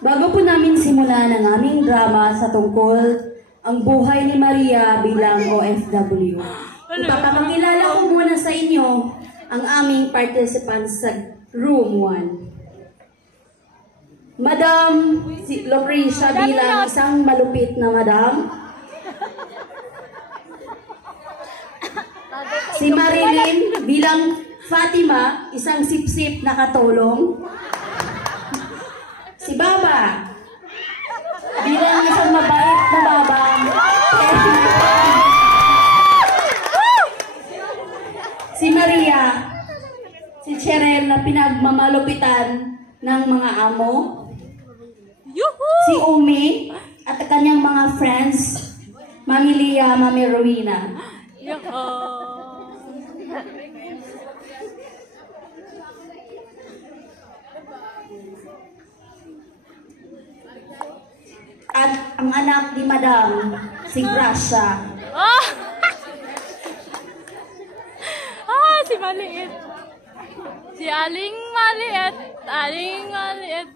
Bago po namin simulan ang aming drama sa tungkol ang buhay ni Maria bilang OFW, ipapakilala ko muna sa inyo ang aming participants sa Room 1. Madam Lucrecia bilang isang malupit na madam. Si Marilyn bilang Fatima, isang sip-sip na katulong. Si Baba bilang isang mabait na babang. Si Maria, si Cheryl na pinagmamalupitan ng mga amo. Si Umi at kanyang mga friends, Mami Lia, Mami Rowena. At ang anak ni Madam, si Gracia. Si Maliit. Si Aling Maliit. Aling Maliit.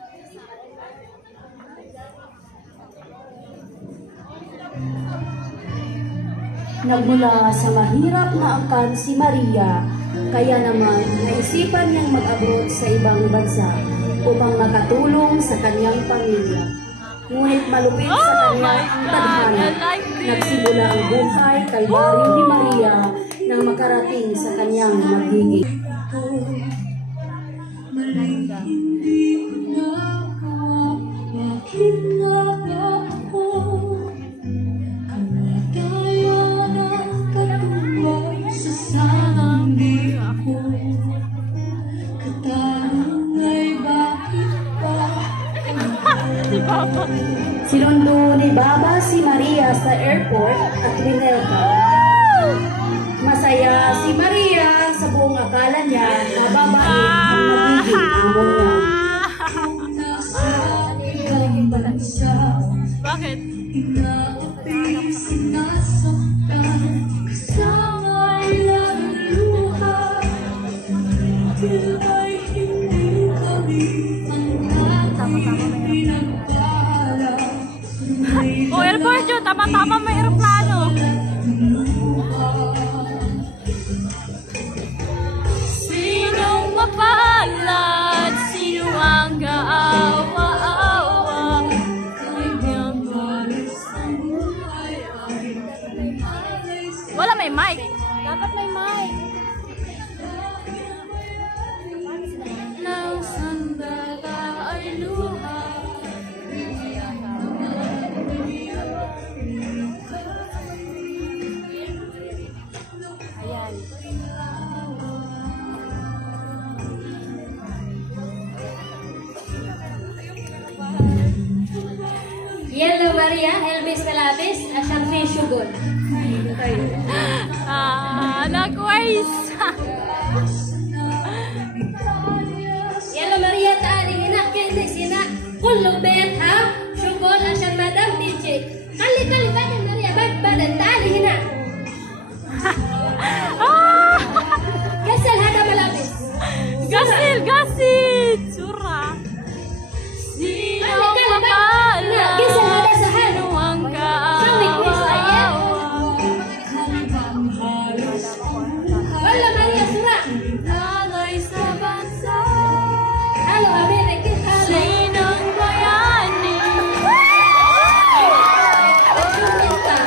Nagmula sa mahirap na angkan si Maria, kaya naman naisipan niyang mag-abroad sa ibang bansa upang makatulong sa kanyang pamilya. Ngunit malupit sa kanya ang tadhana. Nagsimula ang buhay kalbaryo ni Maria nang makarating sa kanyang magiging. Sinundo ni Baba si Maria sa airport at winelcome. Masaya si Maria sa buong akala niya na babae ang magiging amo niya. Bakit? Airport yun, tama-tama may aeroplano. Sinong mapalad, sino ang kaawa-awa, wala may mic. Dapat may mic. Nang sandala ay luha. Yellow Maria, Elvis Calabis, Ashamfi Shugon. Nagwais. Yellow Maria, taaling inak, kaya sina, kulong bet ha, Shugon, Asham Madam, DJ. Kali-kali ba ni Maria, badan, taaling inak. Gasel, hada malabis. Gasil, gasil. Surah. Sino mapala? Gisel, hada sahan. Nuang Wala Maria Surah. Alay sa bansa. Halo, Amerika, halo. Sinong bayani? Minta.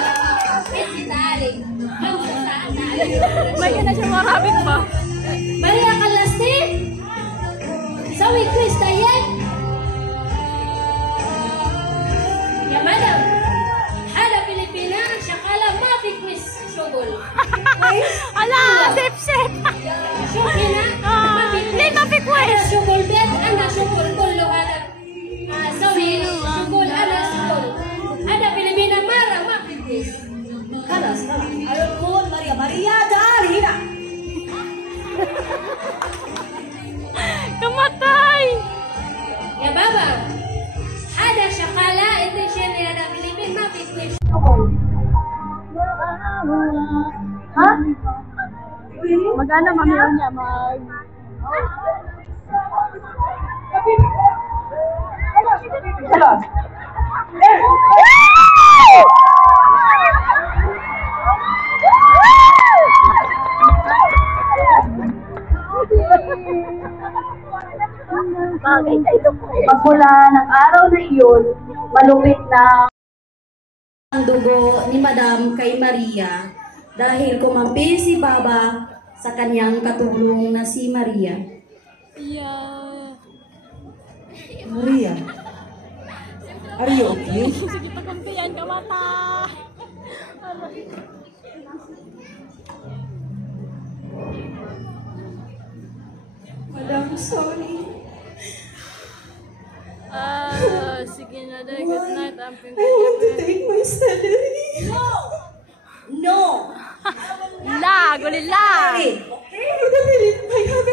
Kasi taaling. Ang sasaan taaling. May na siya marabit ba? Maria Kalasti. Sawi Krista yan. Ya madam. Ada Pilipina, Syakala Mafi Quiz Shogol. Ala, sip-sip. Shogina, Mafi Quiz. Hindi Mafi Quiz. Shogol bet, anda Shogol Kullo ada. Sawi Shogol, ada Shogol. Ada Pilipina, Mara Mafi Quiz. Kalas, kalas. Ayaw ko, Maria, Maria, dahil hina. Kamatay. Ya baba. Ada Syakala, itu siya ada Pilipina, Mafi Quiz. Ha? Mag-ano, mamiyaw niya, Magmula ng araw na iyon, malupit na ang dugo ni Madam kay Maria dahil kumampi si Baba sa kanyang katulong na si Maria. Yeah. Maria, are you okay? Sige, takampiyan ka, mata. Madam, sorry. Sige na, day. Good night. Amping I want to take my salary. No! La, gulila. I have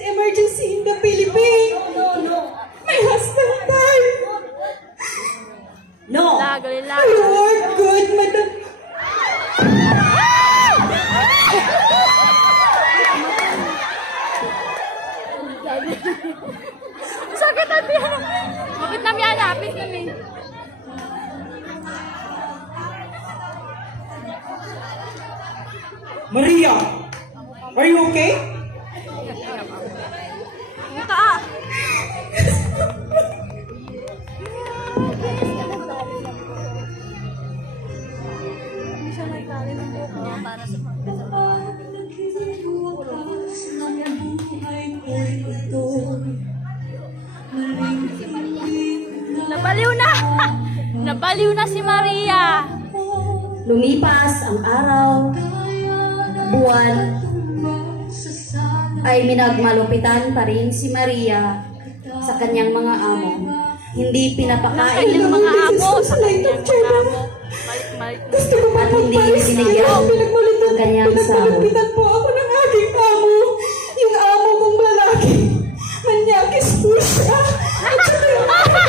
emergency in the Philippines. No! My husband died. No! La, gulila. I work good, madam. Sakit na biyan. Mapit na biyan, hapit na mi. Maria, are you okay? Ito ah. Hindi siya nagtali ng buhok niya para sa Nabaliw na! Nabaliw na si Maria! Lumipas ang araw, buwan, ay minagmalupitan pa rin si Maria sa kanyang mga amo. Hindi pinapakain Kanyang mga amo! Sa kanyang mga amo! Balik-balik na. at hindi binigyan ang kanyang sahod. Pinagmalitan po ako ng aking amo. Yung amo kong lalaki. Manyakis po siya. Manyaki si Papa!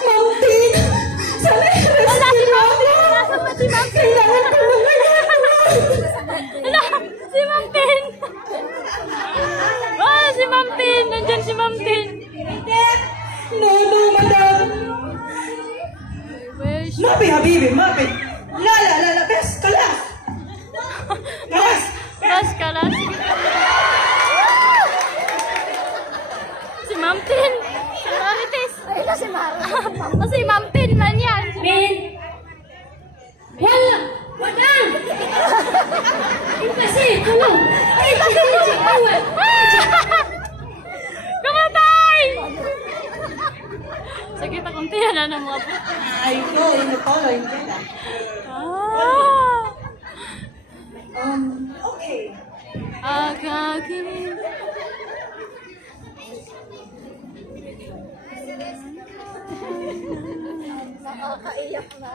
Mampin, sana Wala si i-rescue Mampin! ako. Nasa ba si Mampin? Kailangan ko lang Wala! Si Mampin! Oh, si Mampin! Nandyan si Mampin! No, madam. Wish. Mapi, habibi, mapi. La, bes, kalas. Kalas. Kalas, kalas. Si Mampin! Si Marites! Ito si Marites! Si Mampin man yan! Min! Wala! Madam! Kasi, tulong! Ay, kasi, bawal! Kamatay! Sige, takuntihan na ng mga po. Ay, ko, ino pala, hindi na. Okay. Agaginig. Nakakaiyak na.